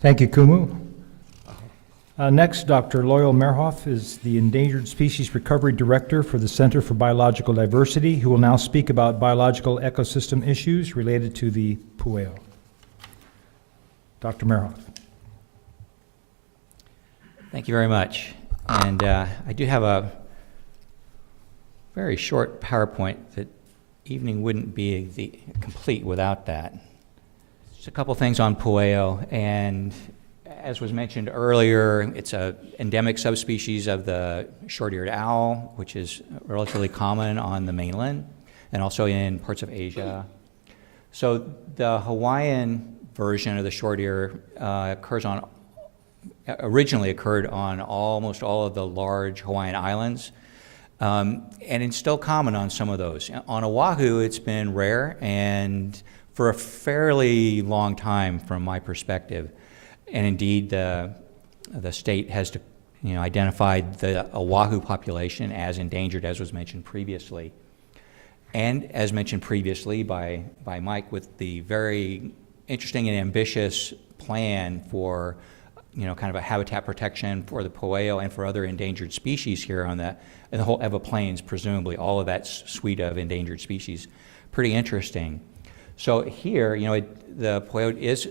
Thank you, Kumu. Next, Dr. Loyal Mehrhoff is the Endangered Species Recovery Director for the Center for Biological Diversity, who will now speak about biological ecosystem issues related to the Pueyo. Dr. Mehrhoff. Thank you very much. And I do have a very short PowerPoint that evening wouldn't be complete without that. Just a couple things on Pueyo, and as was mentioned earlier, it's an endemic subspecies of the short-eared owl, which is relatively common on the mainland and also in parts of Asia. So the Hawaiian version of the short-ear originally occurred on almost all of the large Hawaiian islands, and it's still common on some of those. On Oahu, it's been rare, and for a fairly long time from my perspective. And indeed, the state has identified the Oahu population as endangered, as was mentioned previously. And as mentioned previously by Mike, with the very interesting and ambitious plan for kind of a habitat protection for the Pueyo and for other endangered species here in the whole Ewa Plains, presumably all of that suite of endangered species. Pretty interesting. So here, the Pueyo is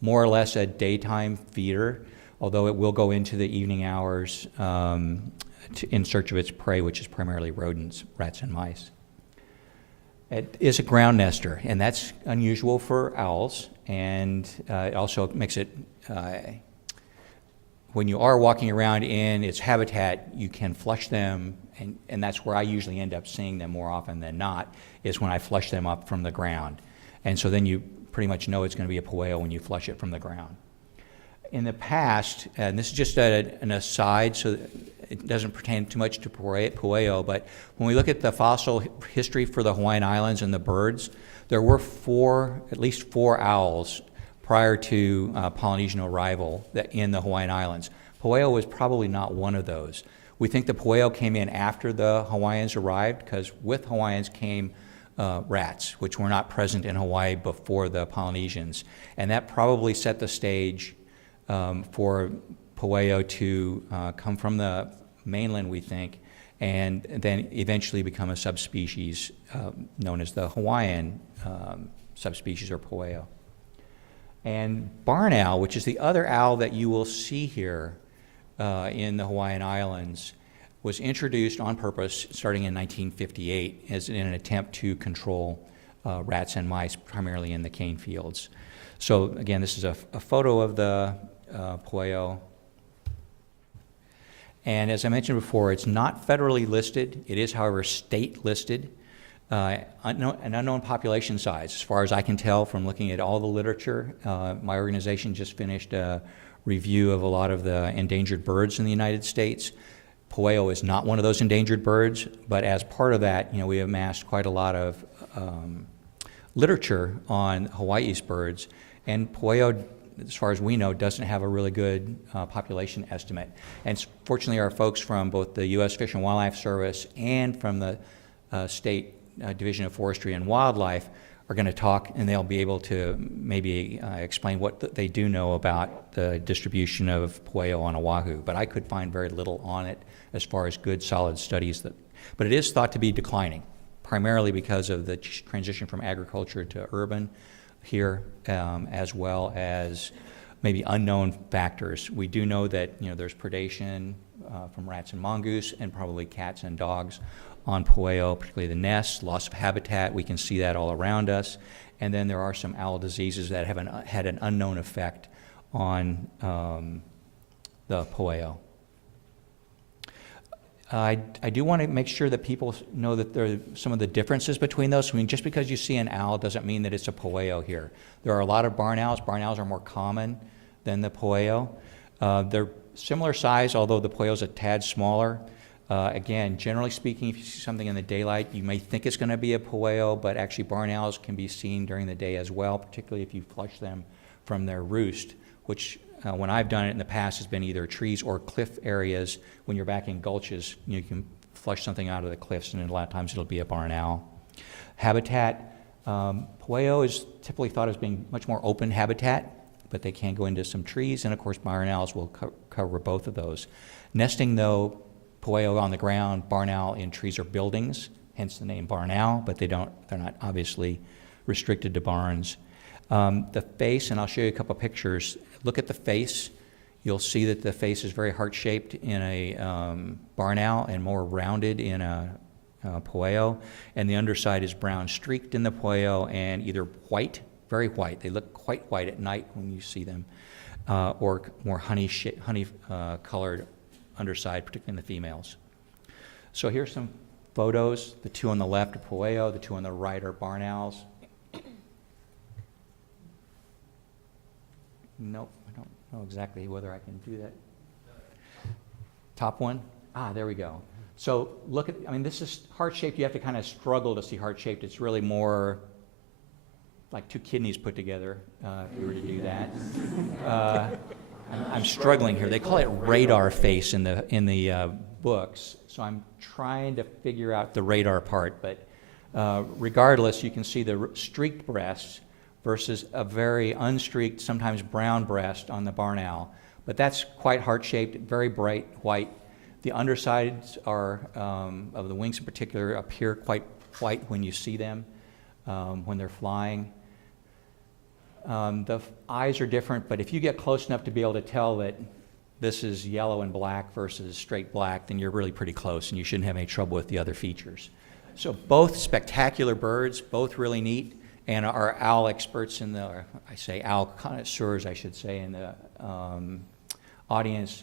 more or less a daytime feeder, although it will go into the evening hours in search of its prey, which is primarily rodents, rats and mice. It is a ground nester, and that's unusual for owls, and it also makes it, when you are walking around in its habitat, you can flush them, and that's where I usually end up seeing them more often than not, is when I flush them up from the ground. And so then you pretty much know it's going to be a Pueyo when you flush it from the ground. In the past, and this is just an aside, so it doesn't pertain too much to Pueyo, but when we look at the fossil history for the Hawaiian Islands and the birds, there were at least four owls prior to Polynesian arrival in the Hawaiian Islands. Pueyo was probably not one of those. We think the Pueyo came in after the Hawaiians arrived, because with Hawaiians came rats, which were not present in Hawaii before the Polynesians. And that probably set the stage for Pueyo to come from the mainland, we think, and then eventually become a subspecies known as the Hawaiian subspecies, or Pueyo. And barn owl, which is the other owl that you will see here in the Hawaiian Islands, was introduced on purpose starting in 1958 in an attempt to control rats and mice, primarily in the cane fields. So again, this is a photo of the Pueyo. And as I mentioned before, it's not federally listed. It is, however, state listed. An unknown population size, as far as I can tell from looking at all the literature. My organization just finished a review of a lot of the endangered birds in the United States. Pueyo is not one of those endangered birds, but as part of that, we amassed quite a lot of literature on Hawaii's birds, and Pueyo, as far as we know, doesn't have a really good population estimate. And fortunately, our folks from both the U.S. Fish and Wildlife Service and from the State Division of Forestry and Wildlife are going to talk, and they'll be able to maybe explain what they do know about the distribution of Pueyo on Oahu. But I could find very little on it as far as good, solid studies. But it is thought to be declining, primarily because of the transition from agriculture to urban here, as well as maybe unknown factors. We do know that there's predation from rats and mongoose, and probably cats and dogs on Pueyo, particularly the nests, loss of habitat. We can see that all around us. And then there are some owl diseases that have had an unknown effect on the Pueyo. I do want to make sure that people know that there are some of the differences between those. I mean, just because you see an owl doesn't mean that it's a Pueyo here. There are a lot of barn owls. Barn owls are more common than the Pueyo. They're similar size, although the Pueyo is a tad smaller. Again, generally speaking, if you see something in the daylight, you may think it's going to be a Pueyo, but actually barn owls can be seen during the day as well, particularly if you flush them from their roost, which when I've done it in the past has been either trees or cliff areas. When you're back in gulches, you can flush something out of the cliffs, and a lot of times it'll be a barn owl. Habitat, Pueyo is typically thought as being much more open habitat. but they can go into some trees, and of course barn owls will cover both of those. Nesting, though, Pueyo on the ground, barn owl in trees or buildings, hence the name barn owl, but they're not obviously restricted to barns. The face, and I'll show you a couple pictures. Look at the face. You'll see that the face is very heart-shaped in a barn owl and more rounded in a Pueyo, and the underside is brown streaked in the Pueyo and either white, very white. They look quite white at night when you see them, or more honey colored underside, particularly in the females. So here's some photos. The two on the left are Pueyo, the two on the right are barn owls. Nope, I don't know exactly whether I can do that. Top one? There we go. So look at, this is heart-shaped. You have to kind of struggle to see heart-shaped. It's really more like two kidneys put together, if we were to do that. I'm struggling here. They call it radar face in the books, so I'm trying to figure out the radar part. But regardless, you can see the streaked breasts versus a very unstreaked, sometimes brown breast on the barn owl. But that's quite heart-shaped, very bright white. The undersides are, of the wings in particular, appear quite white when you see them, when they're flying. The eyes are different, but if you get close enough to be able to tell that this is yellow and black versus straight black, then you're really pretty close, and you shouldn't have any trouble with the other features. So both spectacular birds, both really neat, and our owl experts in the, or I say owl connoisseurs, I should say, in the audience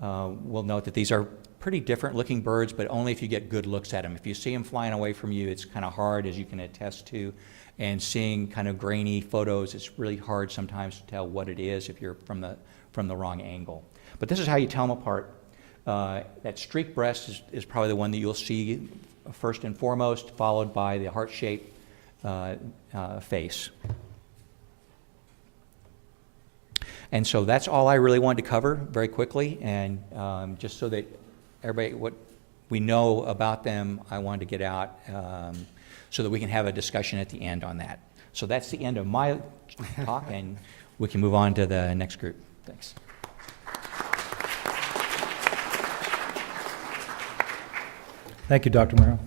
will note that these are pretty different looking birds, but only if you get good looks at them. If you see them flying away from you, it's kind of hard, as you can attest to, and seeing kind of grainy photos, it's really hard sometimes to tell what it is if you're from the wrong angle. But this is how you tell them apart. That streaked breast is probably the one that you'll see first and foremost, followed by the heart-shaped face. And so that's all I really wanted to cover very quickly, and just so that everybody, what we know about them, I wanted to get out so that we can have a discussion at the end on that. So that's the end of my talk, and we can move on to the next group. Thanks. Thank you, Dr. Mehrhoff.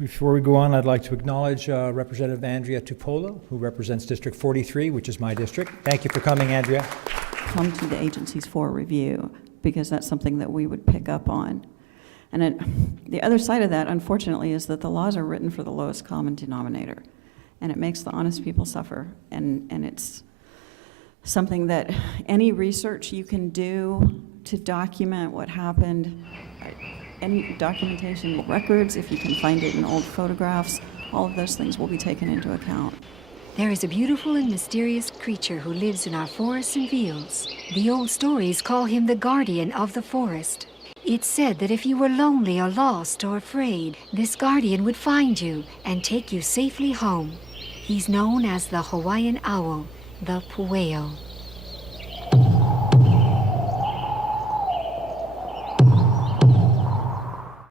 Before we go on, I'd like to acknowledge Representative Andrea Tupola, who represents District 43, which is my district. Thank you for coming, Andrea. Come to the agencies for review, because that's something that we would pick up on. And the other side of that, unfortunately, is that the laws are written for the lowest common denominator, and it makes the honest people suffer. And it's something that any research you can do to document what happened, any documentation, records, if you can find it in old photographs, all of those things will be taken into account. There is a beautiful and mysterious creature who lives in our forests and fields. The old stories call him the guardian of the forest. It's said that if you were lonely or lost or afraid, this guardian would find you and take you safely home. He's known as the Hawaiian owl, the Pueyo.